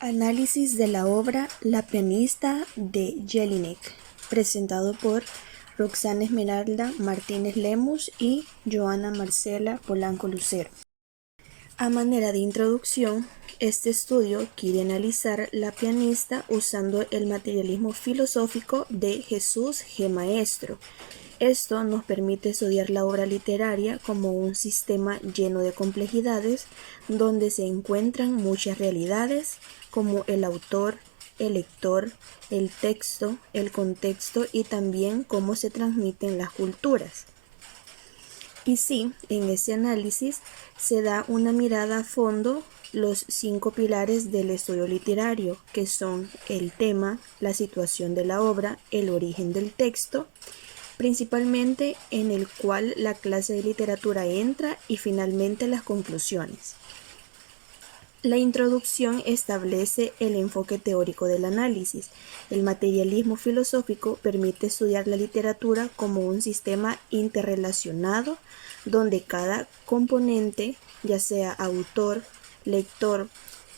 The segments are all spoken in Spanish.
Análisis de la obra La pianista de Jelinek, presentado por Roxana Esmeralda Martínez Lemus y Joana Marcela Polanco Lucero. A manera de introducción, este estudio quiere analizar La pianista usando el materialismo filosófico de Jesús G. Maestro. Esto nos permite estudiar la obra literaria como un sistema lleno de complejidades, donde se encuentran muchas realidades, como el autor, el lector, el texto, el contexto y también cómo se transmiten las culturas. Y sí, en ese análisis se da una mirada a fondo los 5 pilares del estudio literario, que son el tema, la situación de la obra, el origen del texto, principalmente en el cual la clase de literatura entra y finalmente las conclusiones. La introducción establece el enfoque teórico del análisis. El materialismo filosófico permite estudiar la literatura como un sistema interrelacionado donde cada componente, ya sea autor, lector,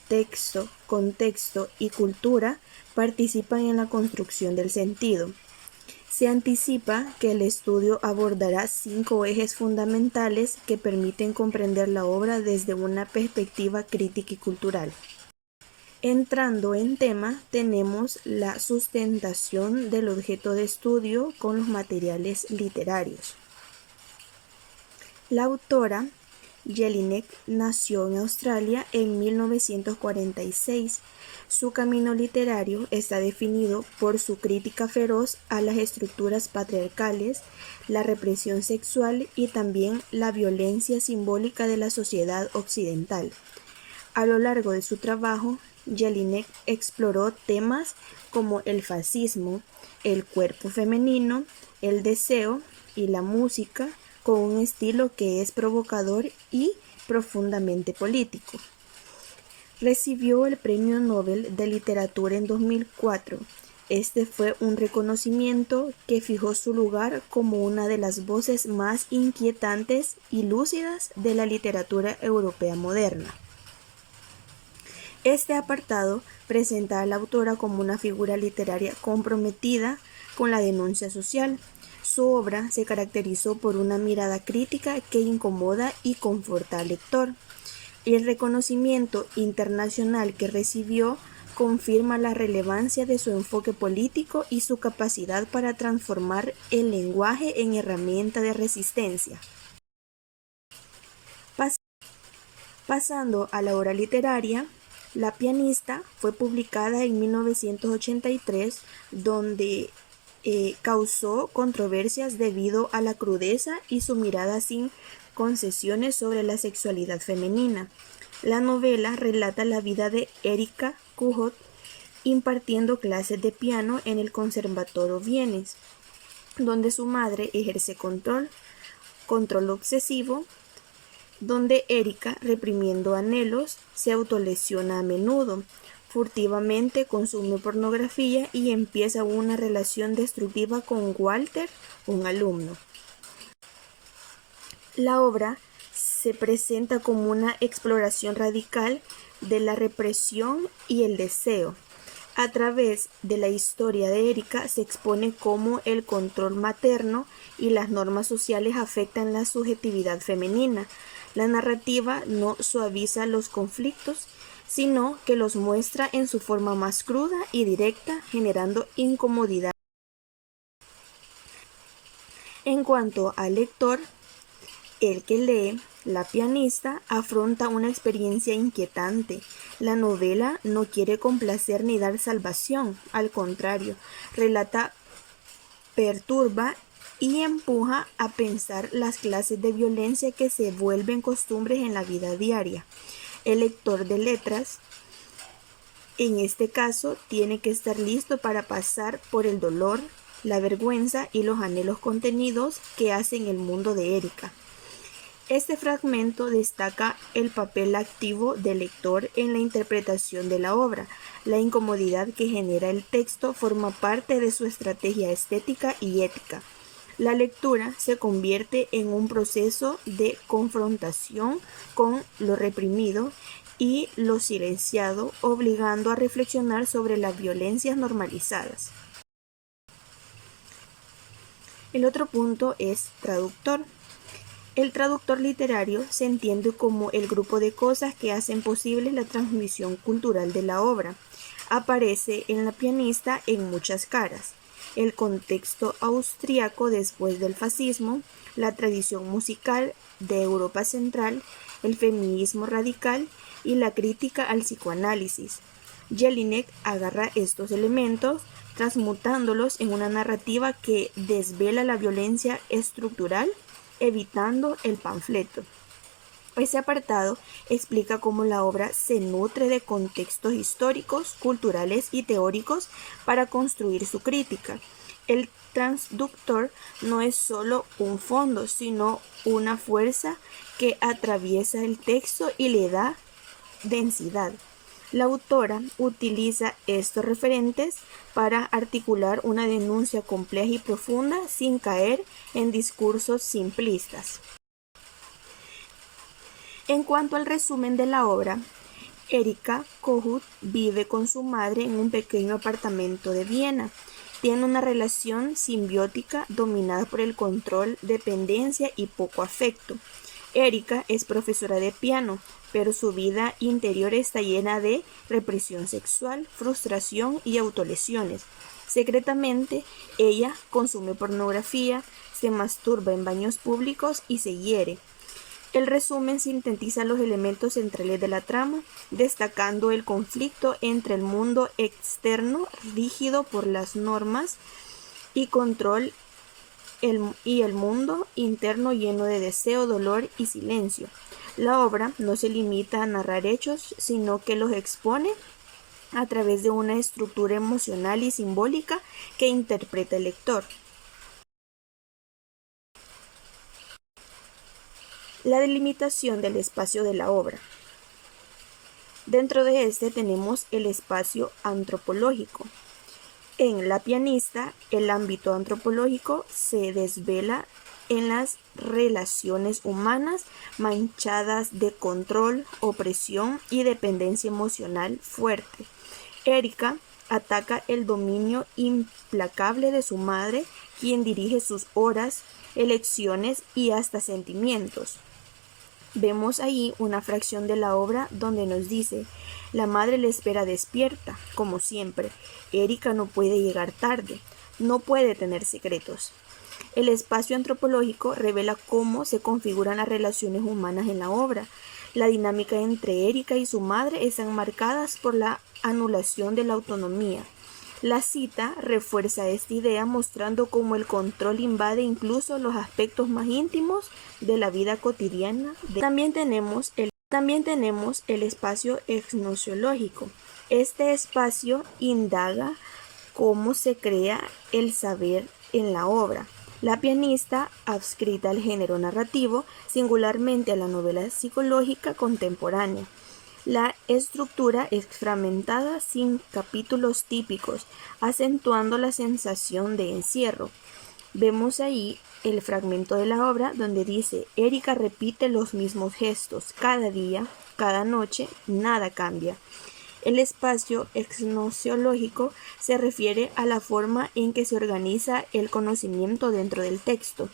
texto, contexto y cultura, participan en la construcción del sentido. Se anticipa que el estudio abordará 5 ejes fundamentales que permiten comprender la obra desde una perspectiva crítica y cultural. Entrando en tema, tenemos la sustentación del objeto de estudio con los materiales literarios. La autora Jelinek nació en Australia en 1946. Su camino literario está definido por su crítica feroz a las estructuras patriarcales, la represión sexual y también la violencia simbólica de la sociedad occidental. A lo largo de su trabajo, Jelinek exploró temas como el fascismo, el cuerpo femenino, el deseo y la música, con un estilo que es provocador y profundamente político. Recibió el Premio Nobel de Literatura en 2004. Este fue un reconocimiento que fijó su lugar como una de las voces más inquietantes y lúcidas de la literatura europea moderna. Este apartado presenta a la autora como una figura literaria comprometida con la denuncia social. Su obra se caracterizó por una mirada crítica que incomoda y conforta al lector. El reconocimiento internacional que recibió confirma la relevancia de su enfoque político y su capacidad para transformar el lenguaje en herramienta de resistencia. Pasando a la obra literaria, La pianista fue publicada en 1983, donde causó controversias debido a la crudeza y su mirada sin concesiones sobre la sexualidad femenina. La novela relata la vida de Erika Kuhot impartiendo clases de piano en el Conservatorio Vienes, donde su madre ejerce control obsesivo, donde Erika, reprimiendo anhelos, se autolesiona a menudo. Furtivamente consume pornografía y empieza una relación destructiva con Walter, un alumno. La obra se presenta como una exploración radical de la represión y el deseo. A través de la historia de Erika se expone cómo el control materno y las normas sociales afectan la subjetividad femenina. La narrativa no suaviza los conflictos, sino que los muestra en su forma más cruda y directa, generando incomodidad. En cuanto al lector, el que lee La pianista afronta una experiencia inquietante. La novela no quiere complacer ni dar salvación, al contrario, relata, perturba y empuja a pensar las clases de violencia que se vuelven costumbres en la vida diaria. El lector de letras, en este caso, tiene que estar listo para pasar por el dolor, la vergüenza y los anhelos contenidos que hacen el mundo de Erika. Este fragmento destaca el papel activo del lector en la interpretación de la obra. La incomodidad que genera el texto forma parte de su estrategia estética y ética. La lectura se convierte en un proceso de confrontación con lo reprimido y lo silenciado, obligando a reflexionar sobre las violencias normalizadas. El otro punto es traductor. El traductor literario se entiende como el grupo de cosas que hacen posible la transmisión cultural de la obra. Aparece en La pianista en muchas caras: el contexto austriaco después del fascismo, la tradición musical de Europa Central, el feminismo radical y la crítica al psicoanálisis. Jelinek agarra estos elementos, transmutándolos en una narrativa que desvela la violencia estructural, evitando el panfleto. Ese apartado explica cómo la obra se nutre de contextos históricos, culturales y teóricos para construir su crítica. El transductor no es solo un fondo, sino una fuerza que atraviesa el texto y le da densidad. La autora utiliza estos referentes para articular una denuncia compleja y profunda sin caer en discursos simplistas. En cuanto al resumen de la obra, Erika Kohut vive con su madre en un pequeño apartamento de Viena. Tiene una relación simbiótica dominada por el control, dependencia y poco afecto. Erika es profesora de piano, pero su vida interior está llena de represión sexual, frustración y autolesiones. Secretamente, ella consume pornografía, se masturba en baños públicos y se hiere. El resumen sintetiza los elementos centrales de la trama, destacando el conflicto entre el mundo externo, rígido por las normas y control, y el mundo interno lleno de deseo, dolor y silencio. La obra no se limita a narrar hechos, sino que los expone a través de una estructura emocional y simbólica que interpreta el lector. La delimitación del espacio de la obra. Dentro de este tenemos el espacio antropológico. En La pianista, el ámbito antropológico se desvela en las relaciones humanas manchadas de control, opresión y dependencia emocional fuerte. Erika ataca el dominio implacable de su madre, quien dirige sus horas, elecciones y hasta sentimientos. Vemos ahí una fracción de la obra donde nos dice: la madre le espera despierta, como siempre. Erika no puede llegar tarde, no puede tener secretos. El espacio antropológico revela cómo se configuran las relaciones humanas en la obra. La dinámica entre Erika y su madre están marcadas por la anulación de la autonomía. La cita refuerza esta idea mostrando cómo el control invade incluso los aspectos más íntimos de la vida cotidiana. También tenemos el espacio etnosiológico. Este espacio indaga cómo se crea el saber en la obra. La pianista adscrita al género narrativo, singularmente a la novela psicológica contemporánea. La estructura es fragmentada sin capítulos típicos, acentuando la sensación de encierro. Vemos ahí el fragmento de la obra donde dice: Erika repite los mismos gestos cada día, cada noche, nada cambia. El espacio etnosiológico se refiere a la forma en que se organiza el conocimiento dentro del texto.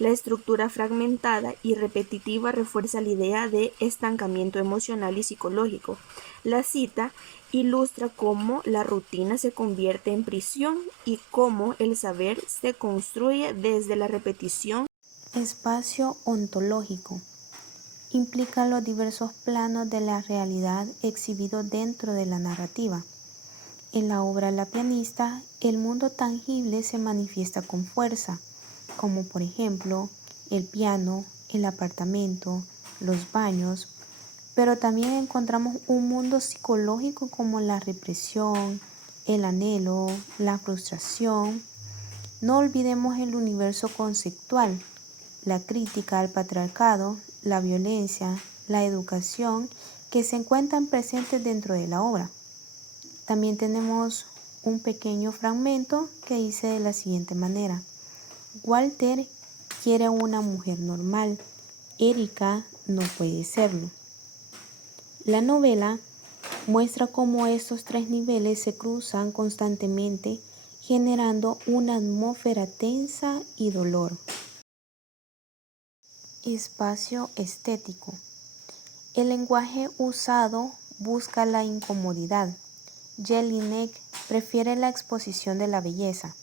La estructura fragmentada y repetitiva refuerza la idea de estancamiento emocional y psicológico. La cita ilustra cómo la rutina se convierte en prisión y cómo el saber se construye desde la repetición. Espacio ontológico. Implica los diversos planos de la realidad exhibidos dentro de la narrativa. En la obra La pianista, el mundo tangible se manifiesta con fuerza, como por ejemplo el piano, el apartamento, los baños, pero también encontramos un mundo psicológico como la represión, el anhelo, la frustración. No olvidemos el universo conceptual, la crítica al patriarcado, la violencia, la educación, que se encuentran presentes dentro de la obra. También tenemos un pequeño fragmento que dice de la siguiente manera: Walter quiere una mujer normal, Erika no puede serlo. La novela muestra cómo estos tres niveles se cruzan constantemente, generando una atmósfera tensa y dolor. Espacio estético. El lenguaje usado busca la incomodidad. Jelinek prefiere la exposición de la belleza,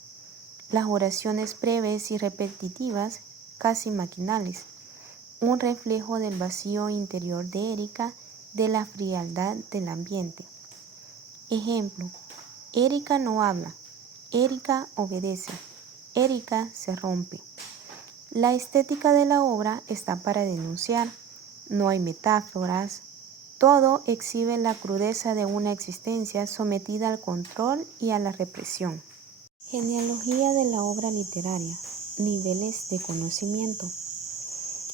las oraciones breves y repetitivas, casi maquinales, un reflejo del vacío interior de Erika, de la frialdad del ambiente. Ejemplo: Erika no habla, Erika obedece, Erika se rompe. La estética de la obra está para denunciar, no hay metáforas, todo exhibe la crudeza de una existencia sometida al control y a la represión. Genealogía de la obra literaria, niveles de conocimiento.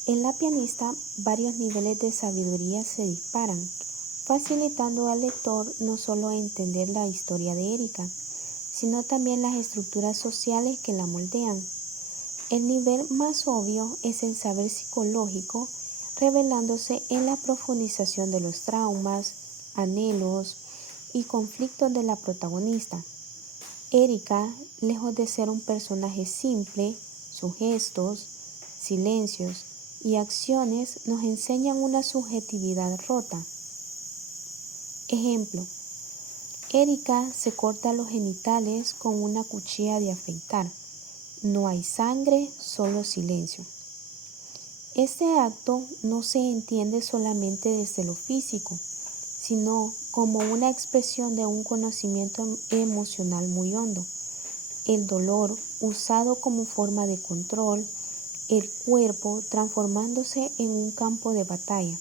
En La pianista, varios niveles de sabiduría se disparan, facilitando al lector no solo a entender la historia de Erika, sino también las estructuras sociales que la moldean. El nivel más obvio es el saber psicológico, revelándose en la profundización de los traumas, anhelos y conflictos de la protagonista. Erika, lejos de ser un personaje simple, sus gestos, silencios y acciones nos enseñan una subjetividad rota. Ejemplo: Erika se corta los genitales con una cuchilla de afeitar. No hay sangre, solo silencio. Este acto no se entiende solamente desde lo físico, sino como una expresión de un conocimiento emocional muy hondo. El dolor usado como forma de control, el cuerpo transformándose en un campo de batalla.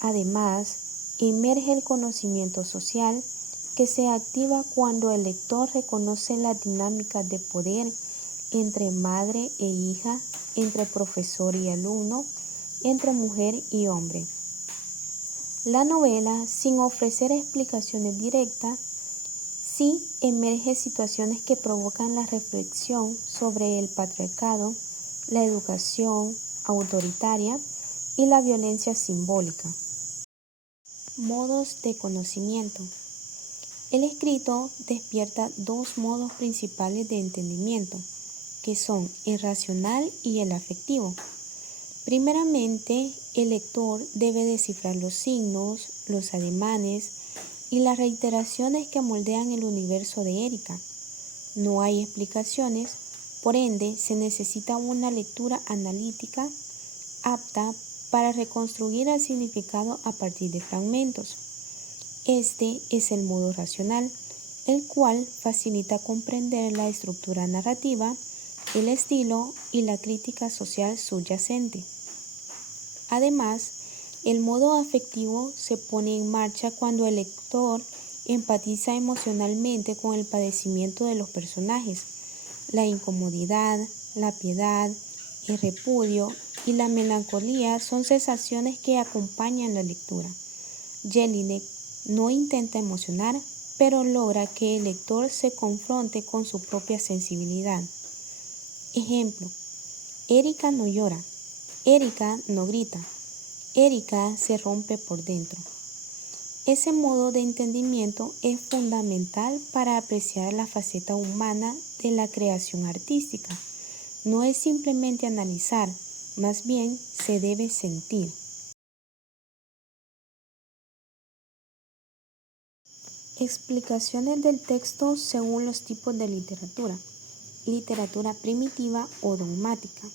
Además, emerge el conocimiento social que se activa cuando el lector reconoce las dinámicas de poder entre madre e hija, entre profesor y alumno, entre mujer y hombre. La novela, sin ofrecer explicaciones directas, sí emerge situaciones que provocan la reflexión sobre el patriarcado, la educación autoritaria y la violencia simbólica. Modos de conocimiento. El escrito despierta dos modos principales de entendimiento, que son el racional y el afectivo. Primeramente, el lector debe descifrar los signos, los ademanes y las reiteraciones que moldean el universo de Erika. No hay explicaciones, por ende se necesita una lectura analítica apta para reconstruir el significado a partir de fragmentos. Este es el modo racional, el cual facilita comprender la estructura narrativa, el estilo y la crítica social subyacente. Además, el modo afectivo se pone en marcha cuando el lector empatiza emocionalmente con el padecimiento de los personajes. La incomodidad, la piedad, el repudio y la melancolía son sensaciones que acompañan la lectura. Jelinek no intenta emocionar, pero logra que el lector se confronte con su propia sensibilidad. Ejemplo: Erika no llora, Erika no grita, Erika se rompe por dentro. Ese modo de entendimiento es fundamental para apreciar la faceta humana de la creación artística. No es simplemente analizar, más bien se debe sentir. Explicaciones del texto según los tipos de literatura. Literatura primitiva o dogmática.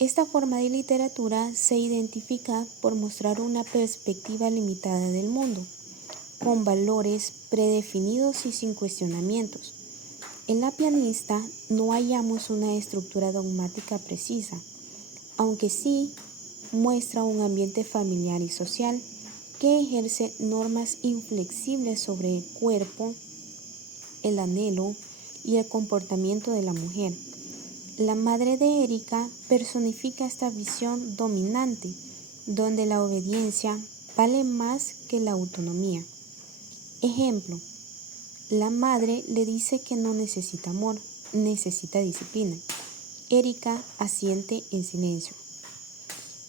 Esta forma de literatura se identifica por mostrar una perspectiva limitada del mundo, con valores predefinidos y sin cuestionamientos. En La pianista no hallamos una estructura dogmática precisa, aunque sí muestra un ambiente familiar y social que ejerce normas inflexibles sobre el cuerpo, el anhelo y el comportamiento de la mujer. La madre de Erika personifica esta visión dominante, donde la obediencia vale más que la autonomía. Ejemplo: la madre le dice que no necesita amor, necesita disciplina. Erika asiente en silencio.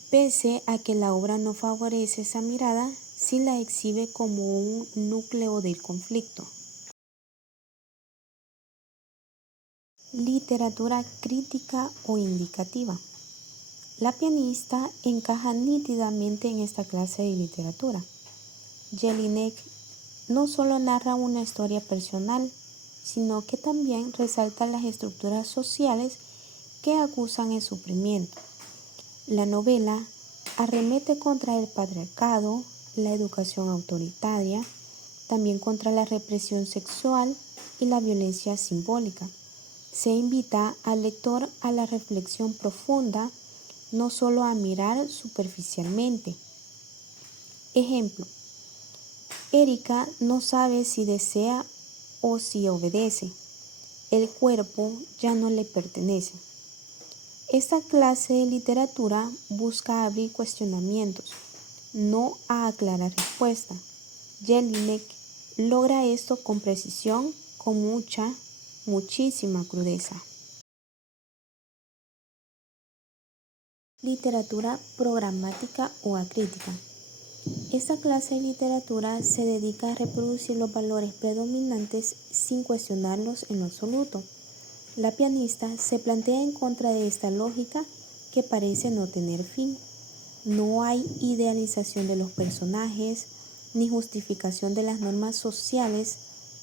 Pese a que la obra no favorece esa mirada, si la exhibe como un núcleo del conflicto. Literatura crítica o indicativa. La pianista encaja nítidamente en esta clase de literatura. Jelinek no solo narra una historia personal, sino que también resalta las estructuras sociales que acusan el sufrimiento. La novela arremete contra el patriarcado, la educación autoritaria, también contra la represión sexual y la violencia simbólica. Se invita al lector a la reflexión profunda, no solo a mirar superficialmente. Ejemplo: Erika no sabe si desea o si obedece. El cuerpo ya no le pertenece. Esta clase de literatura busca abrir cuestionamientos, no a aclarar respuestas. Jelinek logra esto con precisión, con muchísima crudeza. Literatura programática o acrítica. Esta clase de literatura se dedica a reproducir los valores predominantes sin cuestionarlos en lo absoluto. La pianista se plantea en contra de esta lógica que parece no tener fin. No hay idealización de los personajes ni justificación de las normas sociales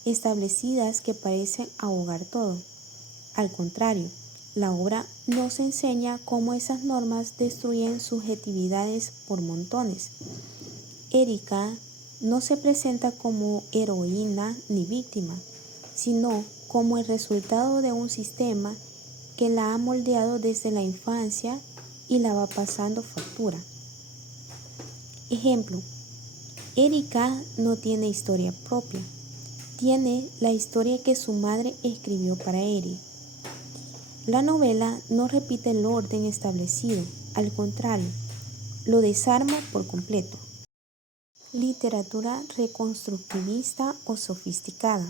establecidas que parecen ahogar todo. Al contrario, la obra nos enseña cómo esas normas destruyen subjetividades por montones. Erika no se presenta como heroína ni víctima, sino como el resultado de un sistema que la ha moldeado desde la infancia y la va pasando factura. Ejemplo: Erika no tiene historia propia, tiene la historia que su madre escribió para Eri. La novela no repite el orden establecido, al contrario, lo desarma por completo. Literatura reconstructivista o sofisticada.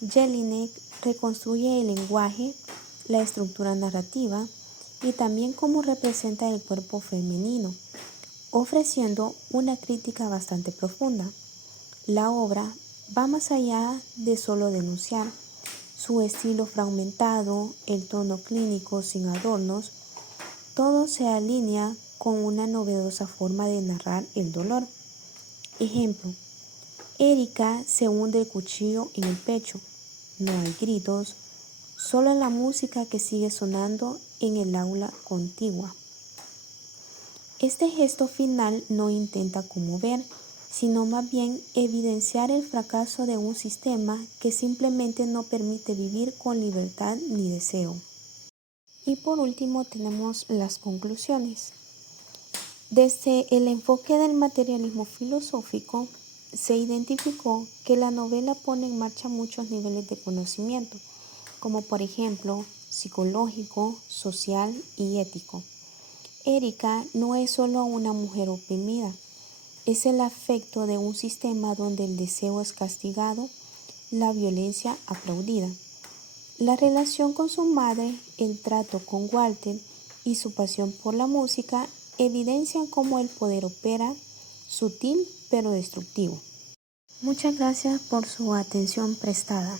Jelinek reconstruye el lenguaje, la estructura narrativa y también cómo representa el cuerpo femenino, ofreciendo una crítica bastante profunda. La obra va más allá de solo denunciar. Su estilo fragmentado, el tono clínico sin adornos, todo se alinea con una novedosa forma de narrar el dolor. Ejemplo: Erika se hunde el cuchillo en el pecho. No hay gritos, solo la música que sigue sonando en el aula contigua. Este gesto final no intenta conmover, sino más bien evidenciar el fracaso de un sistema que simplemente no permite vivir con libertad ni deseo. Y por último tenemos las conclusiones. Desde el enfoque del materialismo filosófico, se identificó que la novela pone en marcha muchos niveles de conocimiento, como por ejemplo psicológico, social y ético. Erika no es solo una mujer oprimida, es el afecto de un sistema donde el deseo es castigado, la violencia aplaudida. La relación con su madre, el trato con Walter y su pasión por la música evidencian cómo el poder opera, sutil pero destructivo. Muchas gracias por su atención prestada.